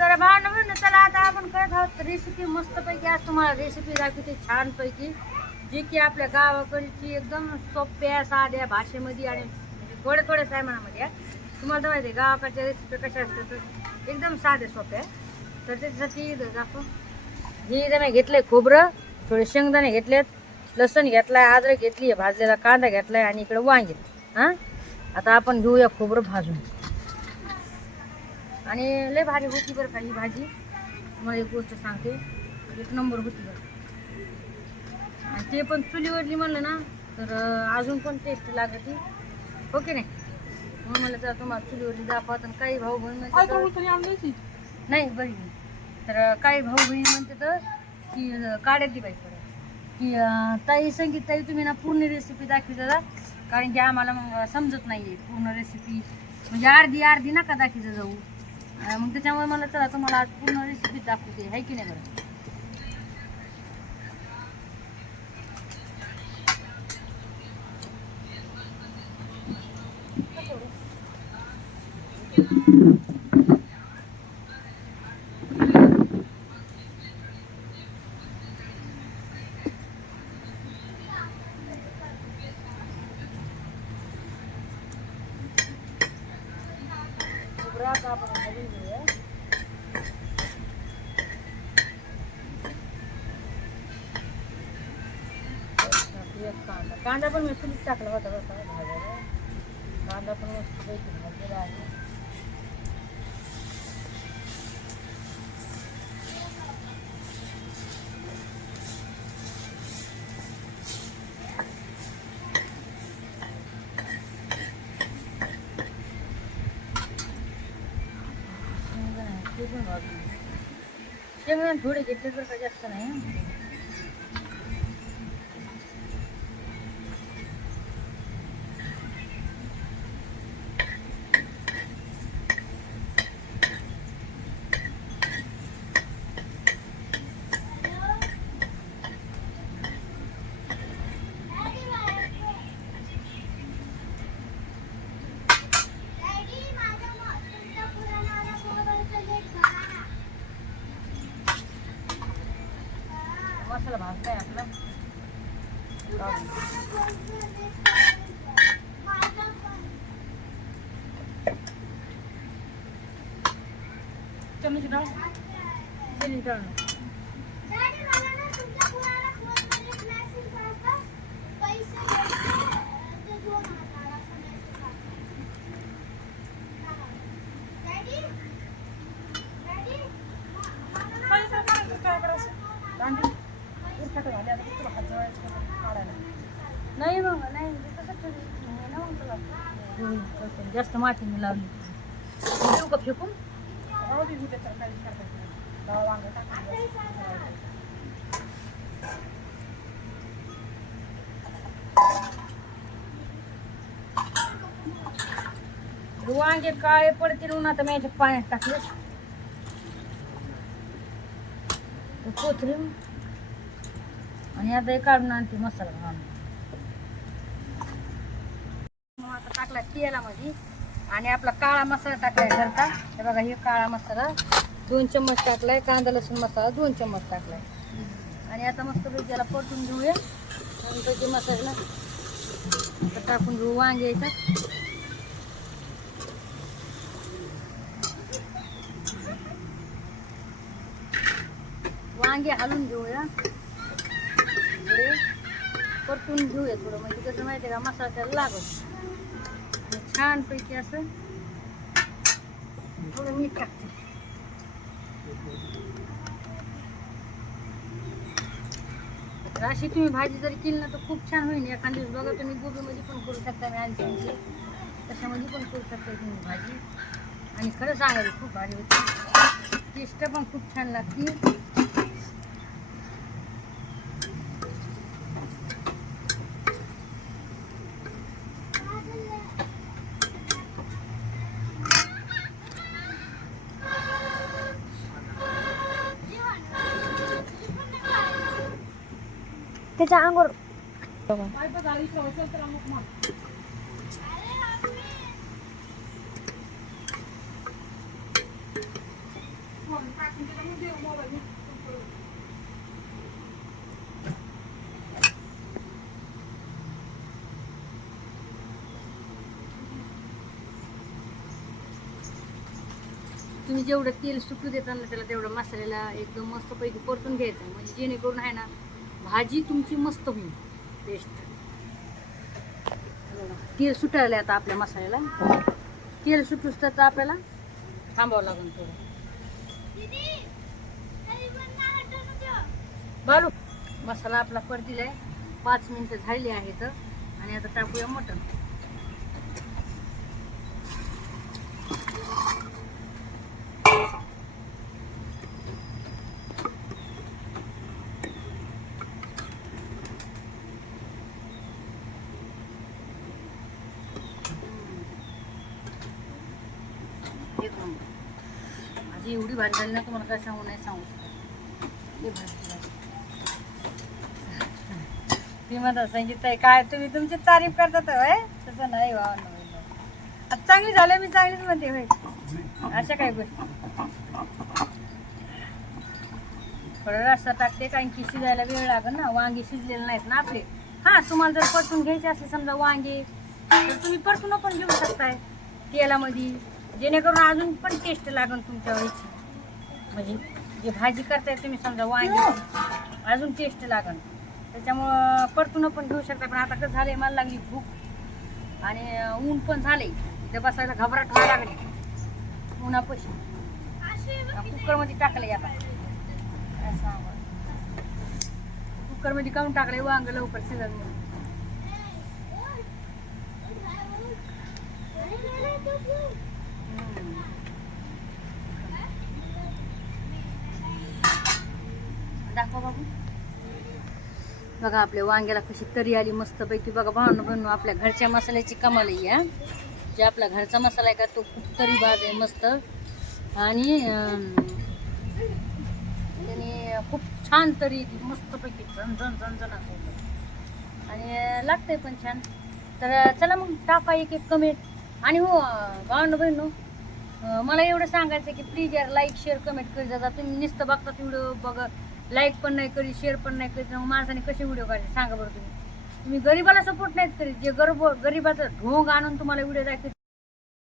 तर भावना चला आता आपण करत आहोत रेसिपी मस्तपैकी. आज तुम्हाला रेसिपी दाखवते छानपैकी, जी की आपल्या गावाकडची एकदम सोप्या साध्या भाषेमध्ये आणि थोड्या थोड्या सायमानामध्ये आहे. तुम्हाला तर माहिती आहे गावाकडच्या रेसिपी कशा असतात, तर एकदम साध्या सोप्या. तर त्याच्यासाठी दाखव, ही इथं मी घेतलंय खोबरं, थोडे शेंगदाणे घेतलेत, लसूण घेतलाय, अद्रक घेतली, भाजलेला कांदा घेतलाय आणि इकडे वांगे. हां, आता आपण घेऊया खोबरं भाजून. आणि लय भारी होती बरं का ही भाजी. तुम्हाला एक गोष्ट सांगते, एक नंबर होती बरं. आणि ते पण चुलीवरली म्हणलं ना तर अजून पण टेस्ट लागते, हो की नाही. म्हणून मला तर तुम्हाला चुलीवरली दाखवत. आणि काही भाऊ बहीण म्हणते नाही बरी, तर काही भाऊ बहीण म्हणते तर की काढ्यातली बाई पडे की ताई संगीत ताई तुम्ही ना पूर्ण रेसिपी दाखवी दादा, कारण की आम्हाला मग समजत नाही आहे पूर्ण रेसिपी, म्हणजे अर्धी अर्धी नका दाखवता जाऊ. मग त्याच्यामुळे मला चला तुम्हाला आज पूर्ण रेसिपी दाखवते, आहे की नाही बरं. आपण घालून घेऊया. कांदा पण मी चुलीत टाकला होता बघा भाजायला. कांदा पण मस्त पैकी भाजलेला आहे. शेंगदाणे थोडे घेतले तर काही जास्त नाही. मसाला भाजताय आपला. चमची डाळ चमची डाळ नाही मग नाही जास्त मातीने लावली देऊ का फेकून. वांगे काळे पडतील म्हणून आता मी याच्यात पाण्यात टाकले. कोथिंबीर आणि आता एक काढून आणते मसाला घालून. मग आता टाकला तेलामध्ये आणि आपला काळा मसाला टाकलाय घरचा. हे बघा, हे काळा मसाला 2 चम्मच टाकलाय. कांदा लसूण मसाला 2 चम्मच टाकलाय. आणि आता मस्तपैकी याला परतून घेऊया. नंतरची मसाला आता टाकून घेऊ. वांगे याच्यात वांगे हलवून घेऊया, थोडे परतून घेऊया थोडं, म्हणजे कसं माहिती आहे का मसाला त्याला लागत. आणि छानपैकी असं थोडं मीठ टाकते. तर अशी तुम्ही भाजी जरी केली ना तर खूप छान होईल. एखाद दिवस बघा तुम्ही गोबीमध्ये पण करू शकता, मी आणखी त्याच्यामध्ये पण करू शकता तुम्ही भाजी. आणि खरं सांगायला खूप भारी होती, टेस्ट पण खूप छान लागते. त्याच्या अंगावर तुम्ही जेवढं तेल सुटू देताना त्याला तेवढं मसाल्याला एकदम मस्तपैकी परतून घ्यायचं, म्हणजे जेणेकरून आहे ना भाजी तुमची मस्त होईल टेस्ट. तेल सुटायला आता आपल्या मसाल्याला, तेल सुटूस तर आपल्याला थांबावं लागेल थोडं. बालू मसाला आपला परतीला आहे, 5 मिनिटं झालेली आहेत आणि आता टाकूया मटण. एक नंबर माझी एवढी भाजी झाली ना, तुम्हाला काय सांगू नाही सांगू शकत. लई भाजी झाली. ती म्हणतात संगीताई काय तुम्ही तुमची तारीफ करतात होय, तसं नाही वा. आता चांगली झाली, मी चांगलीच म्हणते होय, अशा काही गोष्टी. थोडं रस्सा टाकते कारण की शिजायला वेळ लागेल ना, वांगी शिजलेले नाहीत ना आपले. हां, तुम्हाला जर परतून घ्यायचे असले समजा वांगे तर तुम्ही परतून पण घेऊ शकताय तेलामध्ये, जेणेकरून अजून पण टेस्ट लागेल तुमच्या वेळेची. म्हणजे जे भाजी करताय तुम्ही समजा वांगी, अजून टेस्ट लागेल. त्याच्यामुळं परतून पण घेऊ शकता. पण आता कसं झालंय, मला लागली भूक आणि ऊन पण झाले, ते बसायला घबराट व्हायला लागली उन्हापाशी. कुकरमध्ये टाकले आता, काय सांगा कुकरमध्ये काढून टाकले वांग लवकर शिजत म्हणून. दाखवा बाबू. बघा आपल्या वांग्याला कशी तरी आली मस्तपैकी. बघा भावना बनवू आपल्या घरच्या मसाल्याची कमाल आहे. जे आपला घरचा मसाला आहे का तो खूप तरी बाज आहे मस्त, आणि त्याने खूप छान तरी येते मस्तपैकी, झणझण झणझण असं आणि लागतंय पण छान. तर चला मग टाका एक एक कमेंट. आणि हो भावना बहिणू, मला एवढं सांगायचं की प्लीज यार लाईक शेअर कमेंट करीत जा. तुम्ही नुसतं बघतात व्हिडिओ, बघा लाईक पण नाही करीत, शेअर पण नाही करीत, मग माणसाने कसे व्हिडिओ काढले सांगा बरं. तुम्ही गरीबाला सपोर्ट नाहीत करीत. जे गरीबाचा ढोंग आणून तुम्हाला व्हिडिओ दाखवत